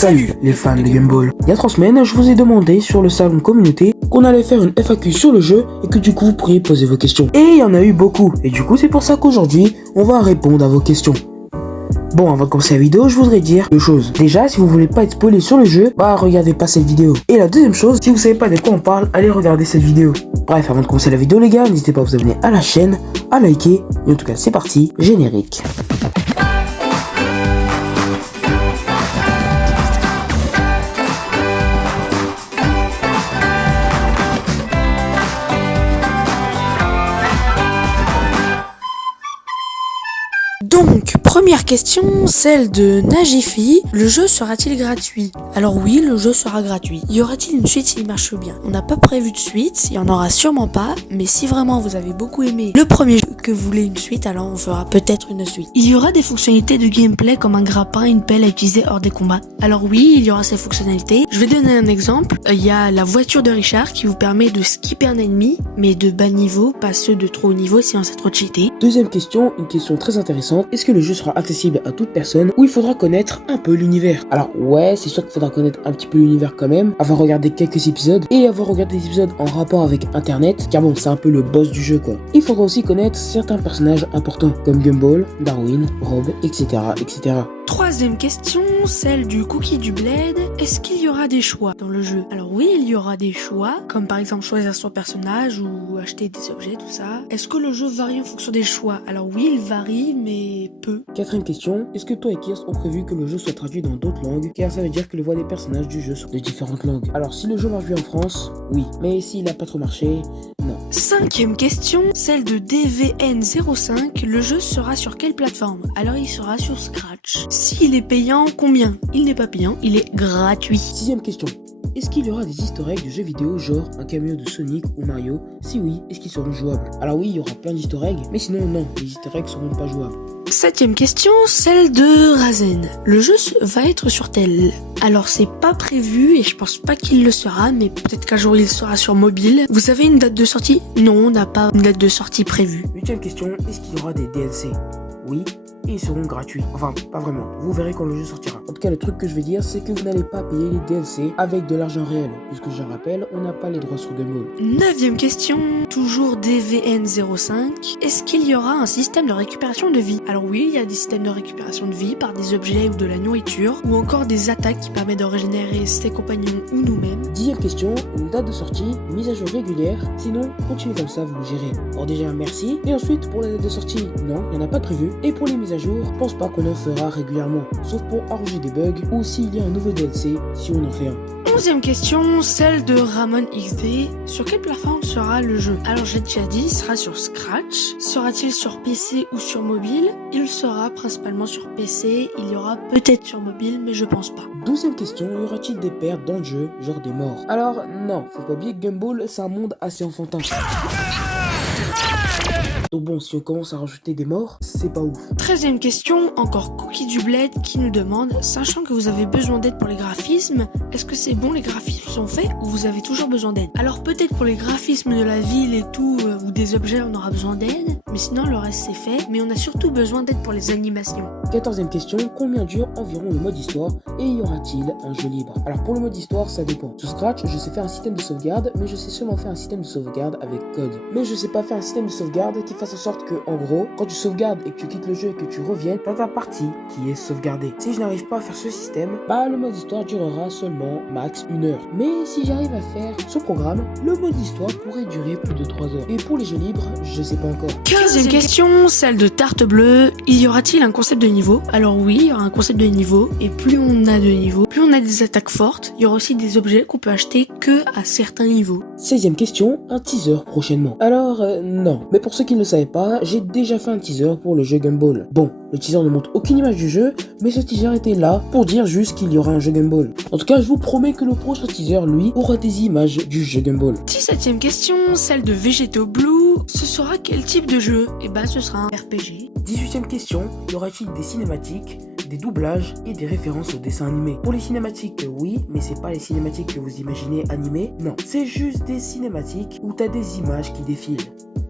Salut les fans de Gumball. Il y a 3 semaines, je vous ai demandé sur le salon communauté qu'on allait faire une FAQ sur le jeu et que du coup vous pourriez poser vos questions. Et il y en a eu beaucoup. Et du coup c'est pour ça qu'aujourd'hui, on va répondre à vos questions. Bon, avant de commencer la vidéo, je voudrais dire 2 choses. Déjà, si vous voulez pas être spoilé sur le jeu, regardez pas cette vidéo. Et la deuxième chose, si vous savez pas de quoi on parle, allez regarder cette vidéo. Bref, avant de commencer la vidéo les gars, n'hésitez pas à vous abonner à la chaîne, à liker. Et en tout cas, c'est parti, générique. Donc, première question, celle de Najifi. Le jeu sera-t-il gratuit? Alors oui, le jeu sera gratuit. Y aura-t-il une suite s'il marche bien? On n'a pas prévu de suite, il y en aura sûrement pas, mais si vraiment vous avez beaucoup aimé le premier jeu que vous voulez une suite, alors on fera peut-être une suite. Il y aura des fonctionnalités de gameplay comme un grappin, une pelle à utiliser hors des combats. Alors oui, il y aura ces fonctionnalités. Je vais donner un exemple. Il y a la voiture de Richard qui vous permet de skipper un ennemi, mais de bas niveau, pas ceux de trop haut niveau si on sait trop cheater. Deuxième question, une question très intéressante. Est-ce que le jeu sera accessible à toute personne ou il faudra connaître un peu l'univers? Alors ouais, c'est sûr qu'il faudra connaître un petit peu l'univers quand même, avoir regardé quelques épisodes et avoir regardé des épisodes en rapport avec internet, car bon, c'est un peu le boss du jeu quoi. Il faudra aussi connaître certains personnages importants comme Gumball, Darwin, Rob, etc. etc. Troisième question, celle du cookie du bled. Est-ce qu'il y aura des choix dans le jeu? Alors oui, il y aura des choix, comme par exemple choisir son personnage ou acheter des objets, tout ça. Est-ce que le jeu varie en fonction des choix? Alors oui, il varie, mais peu. Quatrième question, est-ce que toi et Kirst ont prévu que le jeu soit traduit dans d'autres langues? Car ça veut dire que les voix des personnages du jeu sont de différentes langues. Alors si le jeu marche bien en France, oui. Mais s'il n'a pas trop marché, non. Cinquième question, celle de DVN05. Le jeu sera sur quelle plateforme? Alors il sera sur Scratch. S'il est payant, combien? Il n'est pas payant, il est gratuit. Sixième question. Est-ce qu'il y aura des easter eggs de jeux vidéo genre un cameo de Sonic ou Mario? Si oui, est-ce qu'ils seront jouables? Alors oui, il y aura plein d'easter eggs, mais sinon non, les easter eggs seront pas jouables. Septième question, celle de Razen. Le jeu va être sur tel. Alors c'est pas prévu et je pense pas qu'il le sera, mais peut-être qu'un jour il sera sur mobile. Vous avez une date de sortie? Non, on n'a pas une date de sortie prévue. Huitième question, est-ce qu'il y aura des DLC? Oui. Et ils seront gratuits. Enfin, pas vraiment. Vous verrez quand le jeu sortira. En tout cas, le truc que je vais dire, c'est que vous n'allez pas payer les DLC avec de l'argent réel. Puisque je rappelle, on n'a pas les droits sur Gumball. Neuvième question, toujours DVN05. Est-ce qu'il y aura un système de récupération de vie? Alors oui, il y a des systèmes de récupération de vie par des objets ou de la nourriture, ou encore des attaques qui permettent de régénérer ses compagnons ou nous-mêmes. Dixième question, une date de sortie, mise à jour régulière. Sinon, continuez comme ça, vous gérez. Alors déjà, merci. Et ensuite, pour la date de sortie, non, il n'y en a pas de prévu. Et pour les mises à jour, je pense pas qu'on en fera régulièrement, sauf pour arranger des bugs ou s'il y a un nouveau DLC, si on en fait un. Onzième question, celle de Ramon XD. Sur quelle plateforme sera le jeu? Alors j'ai déjà dit, il sera sur Scratch. Sera-t-il sur PC ou sur mobile? Il sera principalement sur PC, il y aura peut-être sur mobile, mais je pense pas. Douzième question, y aura-t-il des pertes dans le jeu, genre des morts? Alors non, faut pas oublier que Gumball, c'est un monde assez enfantin. Donc bon, si on commence à rajouter des morts, c'est pas ouf. 13e question, encore Cookie du Bled qui nous demande, sachant que vous avez besoin d'aide pour les graphismes, est-ce que c'est bon, les graphismes sont faits ou vous avez toujours besoin d'aide? Alors peut-être pour les graphismes de la ville et tout, ou des objets, on aura besoin d'aide, mais sinon le reste c'est fait, mais on a surtout besoin d'aide pour les animations. 14e question, combien dure environ le mode histoire et y aura-t-il un jeu libre? Alors pour le mode histoire, ça dépend. Sur Scratch, je sais faire un système de sauvegarde, mais je sais seulement faire un système de sauvegarde avec code. Mais je sais pas faire un système de sauvegarde qui fasse en sorte que, en gros, quand tu sauvegardes et que tu quittes le jeu et que tu reviennes, t'as ta partie qui est sauvegardée. Si je n'arrive pas à faire ce système, le mode histoire durera seulement max 1 heure. Mais si j'arrive à faire ce programme, le mode histoire pourrait durer plus de 3 heures. Et pour les jeux libres, je sais pas encore. 15e question, celle de Tarte Bleue. Y aura-t-il un concept de niveau? Alors oui, il y aura un concept de niveau, et plus on a de niveaux, plus on a des attaques fortes, il y aura aussi des objets qu'on peut acheter que à certains niveaux. 16e question, un teaser prochainement. Alors non, mais pour ceux qui ne le savaient pas, j'ai déjà fait un teaser pour le jeu Gumball. Bon, le teaser ne montre aucune image du jeu, mais ce teaser était là pour dire juste qu'il y aura un jeu Gumball. En tout cas, je vous promets que le prochain teaser, lui, aura des images du jeu Gumball. 17e question, celle de Vegeto Blue. Ce sera quel type de jeu? Ce sera un RPG. 18e question, y aura-t-il des cinématiques, des doublages et des références aux dessins animés? Pour les cinématiques, oui, mais c'est pas les cinématiques que vous imaginez animées. Non, c'est juste des cinématiques où t'as des images qui défilent.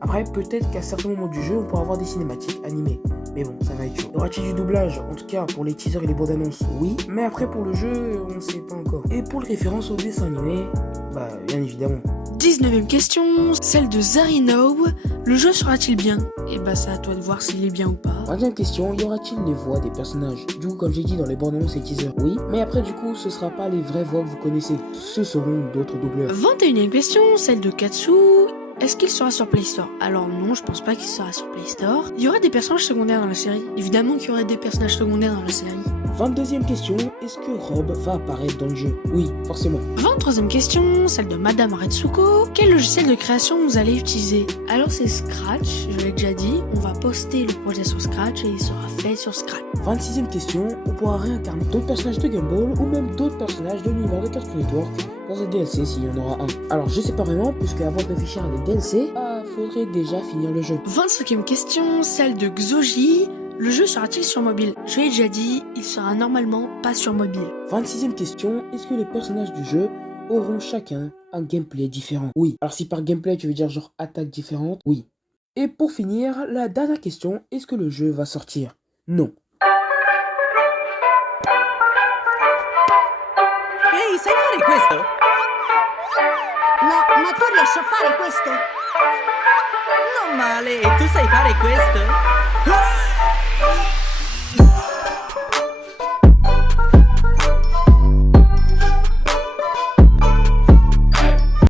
Après, peut-être qu'à certains moments du jeu, on pourra avoir des cinématiques animées. Mais bon, ça va être chaud. Y aura-t-il du doublage? En tout cas, pour les teasers et les bandes annonces, oui. Mais après, pour le jeu, on sait pas encore. Et pour les références au dessin animé, bah, bien évidemment. 19ème question, celle de Zarino. Le jeu sera-t-il bien? Et bah c'est à toi de voir s'il est bien ou pas. 20ème question, y aura-t-il les voix des personnages? Du coup, comme j'ai dit dans les bandes annonces et teasers, oui. Mais après, du coup, ce sera pas les vraies voix que vous connaissez. Ce seront d'autres doubleurs. 21ème question, celle de Katsu. Est-ce qu'il sera sur Play Store? Alors non, je pense pas qu'il sera sur Play Store. Il y aura des personnages secondaires dans la série. Évidemment qu'il y aura des personnages secondaires dans la série. 22ème question, est-ce que Rob va apparaître dans le jeu? Oui, forcément. 23ème question, celle de Madame Retsuko. Quel logiciel de création vous allez utiliser? Alors c'est Scratch, je l'ai déjà dit. On va poster le projet sur Scratch et il sera fait sur Scratch. 26ème question, on pourra réincarner d'autres personnages de Gumball ou même d'autres personnages de l'univers de Cartoon Network dans un DLC s'il y en aura un. Alors je sais pas vraiment, puisque avant de réfléchir à des DLC, faudrait déjà finir le jeu. 25ème question, celle de Xoji. Le jeu sera-t-il sur mobile? Je l'ai déjà dit, il sera normalement pas sur mobile. 26ème question, est-ce que les personnages du jeu auront chacun un gameplay différent? Oui. Alors si par gameplay tu veux dire genre attaque différente, oui. Et pour finir, la dernière question, est-ce que le jeu va sortir? Non. Ehi, sai fare questo? No, ma tu riesci a fare questo? Non male, tu sai fare questo?